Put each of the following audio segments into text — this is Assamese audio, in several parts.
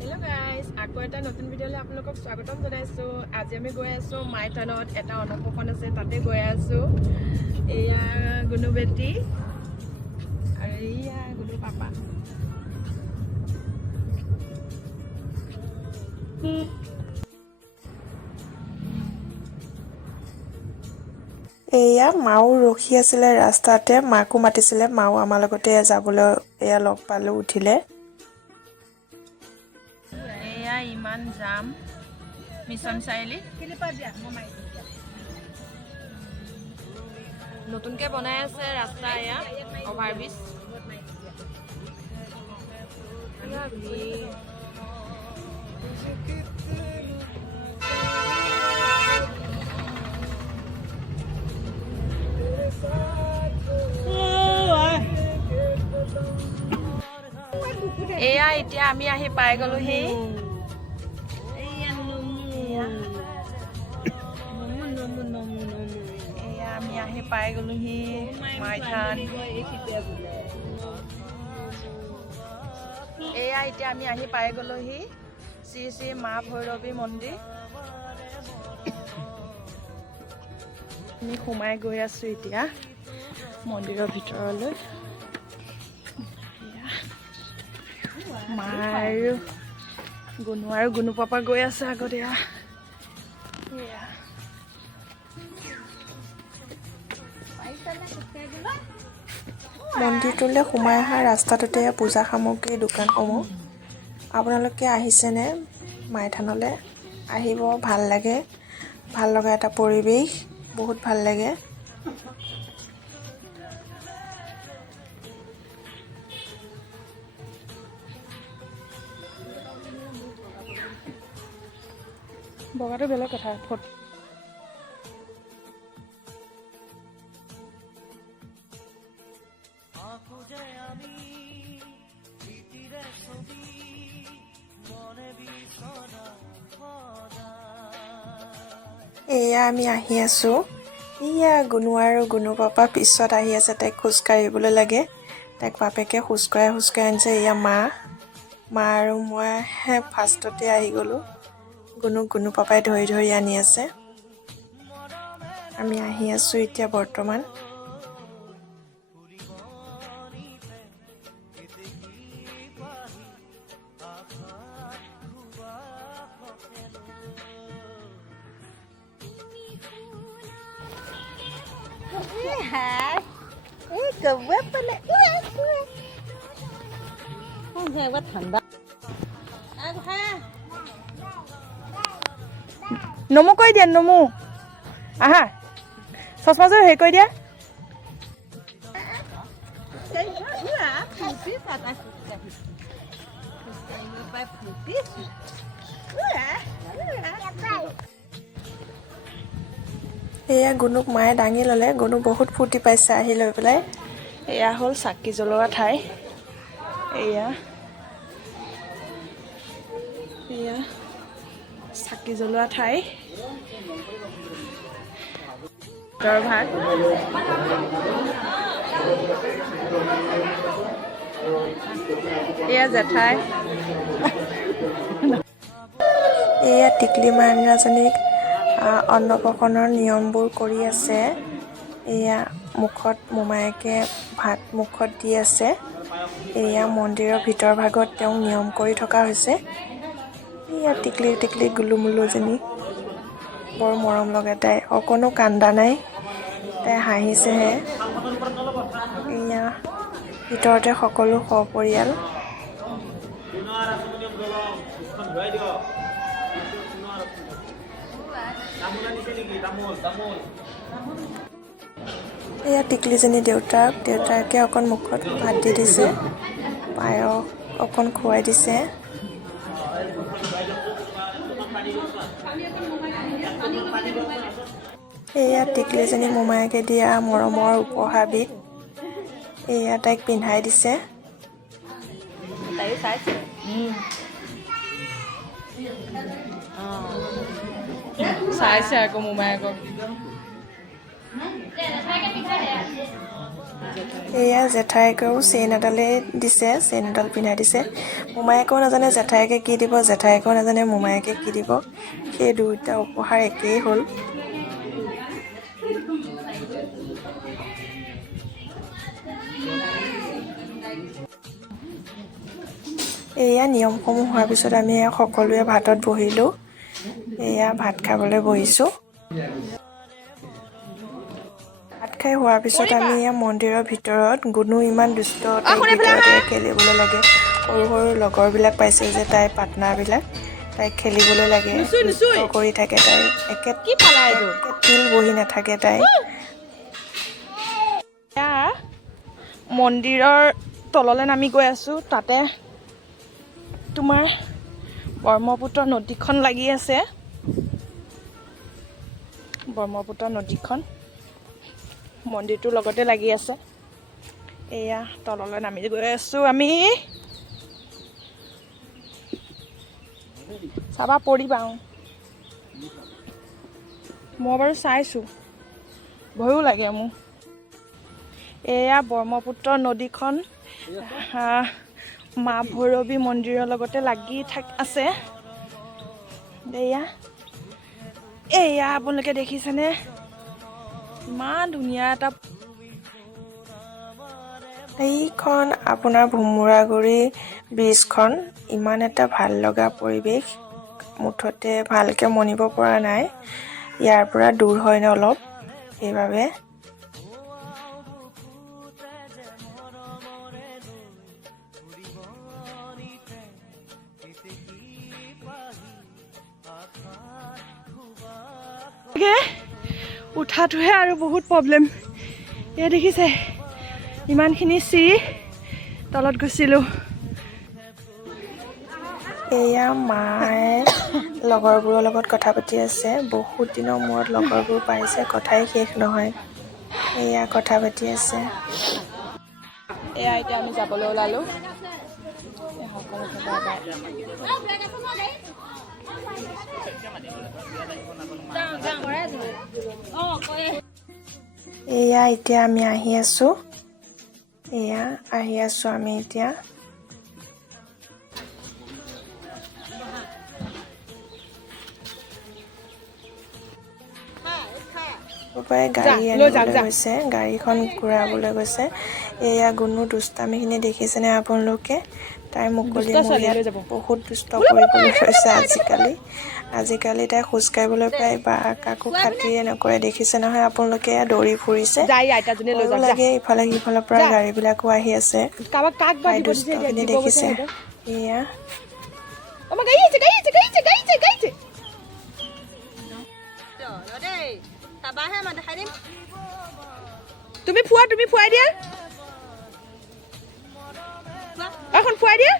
Hello guys, আকৌ এটা নতুন ভিডিঅ'লৈ আপোনালোকক স্বাগতম জনাইছো। আজি আমি গৈ আছো মাইথানত এটা অন্নপ্ৰসন আছে তাতে গৈ আছো। এয়া গুনু বেটি আৰু এয়া গুনু পাপা। এয়া মাও ৰখি আছিলে ৰাস্তাতে, মাকো মাতিছিলে, মাও আমাৰ লগতে যাবলৈ এয়া লগ পালো উঠিলে। এয়া ইমান জাম মিছন চাৰিআলি। নতুনকে বনাই আছে ৰাস্তা, এয়া অভাৰব্ৰিজ। এয়া এতিয়া আমি আহি পাই গলোহি। এয়া আমি আহি পাই গলোহি মাইথান। এয়া এতিয়া আমি আহি পাই গলোহি শ্ৰী শ্ৰী মা ভৈৰৱী মন্দিৰ। আমি সোমাই গৈ আছো এতিয়া মন্দিৰৰ ভিতৰলৈ। মা আৰু গুণু আৰু গুণু পাপা গৈ আছে আগত। এয়া মন্দিৰটোলৈ সোমাই অহা ৰাস্তাটোতে পূজা সামগ্ৰীৰ দোকানসমূহ। আপোনালোকে আহিছেনে মাইথানলৈ? আহিব, ভাল লাগে, ভাল লগা এটা পৰিৱেশ, বহুত ভাল লাগে। বগাটো বেলেগ কথা। এয়া আমি আহি আছোঁ। এয়া গুণু আৰু গুণু পাপা পিছত আহি আছে, তাইক খোজকাঢ়িবলৈ লাগে। তাইক বাপেকে খোজকঢ়াই আনিছে। এয়া মা আৰু মই ফাৰ্ষ্টতে আহি গ'লোঁ। গুণু পাপাই ধৰি ধৰি আনি আছে। আমি আহি আছোঁ এতিয়া বৰ্তমান। নমু কৈ দিয়া, নমু আহা, চচমাযোৰ হেৰি কৰি দিয়া। এয়া গুণুক মায়ে দাঙি ল'লে। গুণু বহুত ফূৰ্তি পাইছে আহি লৈ পেলাই। এয়া হ'ল চাকি জ্বলোৱা ঠাই। এয়া চাকি জ্বলোৱা ঠাই। উত্তৰ ভাগ। এয়া জেঠাই। এয়া টিকলি মাইনাজনীক অন্নপ্ৰসনৰ নিয়মবোৰ কৰি আছে। এয়া মুখত মোমায়েকে ভাত মুখত দি আছে। এয়া মন্দিৰৰ ভিতৰ ভাগত তেওঁক নিয়ম কৰি থকা হৈছে। এয়া টিকলি গুলুমুলুজনী বৰ মৰম লগা। তাই অকণো কান্দা নাই, তাই হাঁহিছেহে। এয়া ভিতৰতে সকলো সপৰিয়াল। এয়া টিকলিজনী দেউতাকে অকণ মুখত ভাত দি দিছে, পায়স অকণ খুৱাই দিছে। এয়া টিকলিজনী মোমায়েকে দিয়া মৰমৰ উপহাৰবিধ। এয়া তাইক পিন্ধাই দিছে। চাইছে আকৌ মোমায়েকক। এয়া জেঠাইকেও চেইন এডালে দিছে, চেইন এডাল পিন্ধাই দিছে। মোমায়েকেও নাজানে জেঠাইকে কি দিব, জেঠাইকেও নাজানে মোমায়েকে কি দিব। সেই দুয়োটা উপহাৰ একেই হ'ল। এয়া নিয়মসমূহ হোৱাৰ পিছত আমি সকলোৱে ভাতত বহিলোঁ। এয়া ভাত খাবলৈ বহিছোঁ। ভাত খাই হোৱাৰ পিছত আমি মন্দিৰৰ ভিতৰত, গুণু ইমান দুষ্ট, তাইক ভিতৰতে খেলিবলৈ লাগে। সৰু সৰু লগৰবিলাক পাইছে যে তাইৰ পাৰ্টনাৰবিলাক, তাইক খেলিবলৈ লাগে, দুষ্ট কৰি থাকে তাই। একে তিল বহি নাথাকে তাই। মন্দিৰৰ তললৈ নামি গৈ আছোঁ। তাতে তোমাৰ ব্ৰহ্মপুত্ৰ নদীখন লাগি আছে। ব্ৰহ্মপুত্ৰ নদীখন মন্দিৰটোৰ লগতে লাগি আছে। এয়া তললৈ নামি গৈ আছোঁ আমি। চাবা পৰিবা। মই বাৰু চাইছোঁ, ভয়ো লাগে মোৰ। এয়া ব্ৰহ্মপুত্ৰ নদীখন মা ভৈৰৱী মন্দিৰৰ লগতে লাগি আছে। এয়া আপোনালোকে দেখিছেনে, ইমান ধুনীয়া এটা। এইখন আপোনাৰ ভোমোৰাগুৰি ব্ৰীজখন, ইমান এটা ভাল লগা পৰিৱেশ। মুঠতে ভালকৈ মনিব পৰা নাই, ইয়াৰ পৰা দূৰ হয় ন অলপ, সেইবাবে। উঠাটোহে আৰু বহুত প্ৰব্লেম। এয়া দেখিছে, ইমানখিনি চিৰি তলত গৈছিলোঁ। এয়া মায়ে লগৰবোৰৰ লগত কথা পাতি আছে। বহুত দিনৰ মূৰত লগৰবোৰ পাইছে, কথাই শেষ নহয়। এয়া কথা পাতি আছে। এয়া এতিয়া আমি যাবলৈ ওলালোঁ। এয়া এতিয়া আমি আহি আছোঁ। আমি এতিয়া। পাপাই গাড়ী আনিবলৈ গৈছে, গাড়ীখন ঘূৰাবলৈ গৈছে। এয়া গুণু দুষ্টামিখিনি দেখিছেনে আপোনালোকে? তাই মুকলিমূৰীয়াত বহুত দুষ্ট কৰিবলৈ লৈছে আজিকালি তাই খোজকাঢ়িবলৈ পায় বা কাকো খাতিৰে নকৰে। দেখিছে নহয় আপোনালোকে, দৌৰি ফুৰিছে। ভয়ো লাগে, ইফালে সিফালৰ পৰা গাড়ীবিলাকো আহি আছে। তাই দুষ্টখিনি দেখিছে। এয়া তুমি ফুৱাই দিয়া, এখন ফুৱাই দিয়া।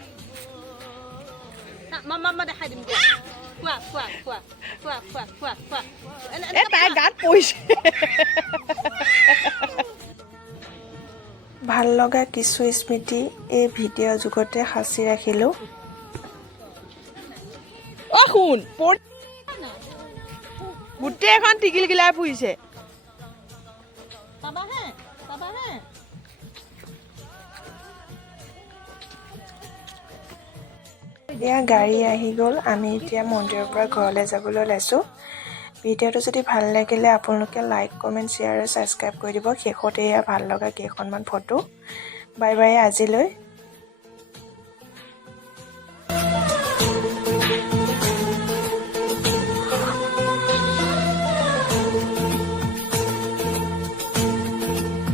তাই গাত পৰিছে। ভাল লগা কিছু স্মৃতি এই ভিডিঅ' যুগতে সাঁচি ৰাখিলোঁ। শুন, গোটেইখন টিকিল গিলাই ফুৰিছে। এয়া গাড়ী আহি গ'ল। আমি এতিয়া মন্দিৰৰ পৰা ঘৰলৈ যাবলৈ ওলাইছোঁ। ভিডিঅ'টো যদি ভাল লাগিলে আপোনালোকে লাইক, কমেণ্ট, শ্বেয়াৰ আৰু ছাবস্ক্ৰাইব কৰি দিব। শেষত এয়া ভাল লগা কেইখনমান ফটো। বাই বাই আজিলৈ।